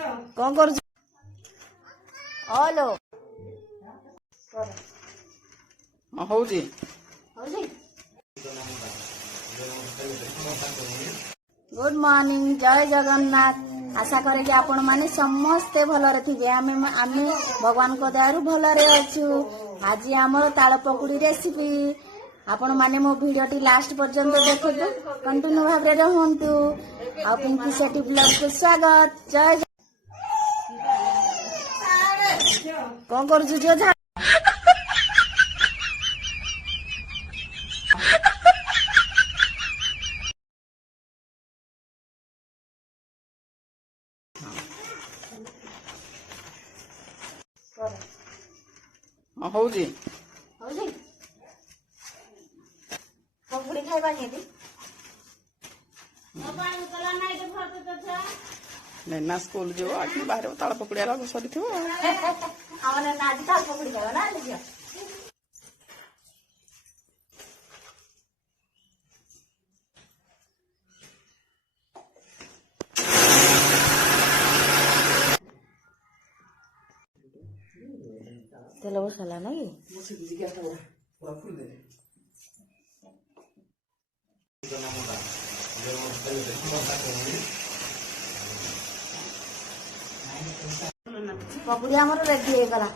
କଣ କରୁଛୁ? ହଲୋ ହଉଛି गुड मॉर्निंग जय जगन्नाथ। आशा करे कि आपण माने समस्ते भलरे थिबे। आमे भगवान को दयारु भलरे अछु। आज हमर ताळ पकुड़ी रेसिपी आपण माने मो वीडियोटी लास्ट पर्यंत देखतु, कंटिन्यू भाबरे रहंतु। आ पिंकी सेटी ब्लॉग को स्वागत। जय कौन करू जो झा ହଉଛି ହଉଛି ପକୁଡ଼ି ଖାଇବା କେମିତି? ନେନା ସ୍କୁଲ ଯିବ ଆଜି ବାହାରିବ ତାଳ ପକୁଡ଼ି ଆଗ ସରିଥିବ। ଆମର ଆଜି ତାଳ ପକୁଡ଼ି ଖାଇବା ନା ଝିଅ? ତେଲ ବସାଲା ନାଇଁ पकुड़ी आमर रेडी हो गला।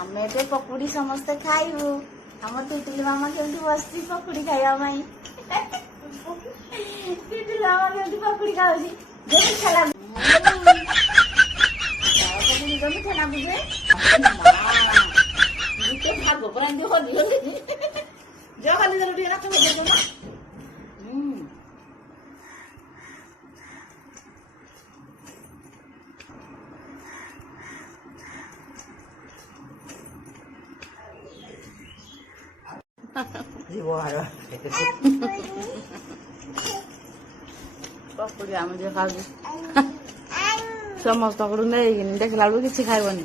आम ए पकुड़ी समस्ते खाइबू। आम तितली मामा केमती बसती पकुड़ी खाइबा पाई। तितली मामा केमती पकुड़ी खाउची जे मिठा लागू पकुड़ी जो मिठा लागू जे निके भाग पर एंदी होली होली जो होली जरूरी है ना तो हो ना। ପକୁଡ଼ି ଆମେ ଯେ ଖାଉଛୁ ସମସ୍ତଙ୍କଠୁ ନେଇକିନି ଦେଖିଲା ବେଳକୁ କିଛି ଖାଇବନି।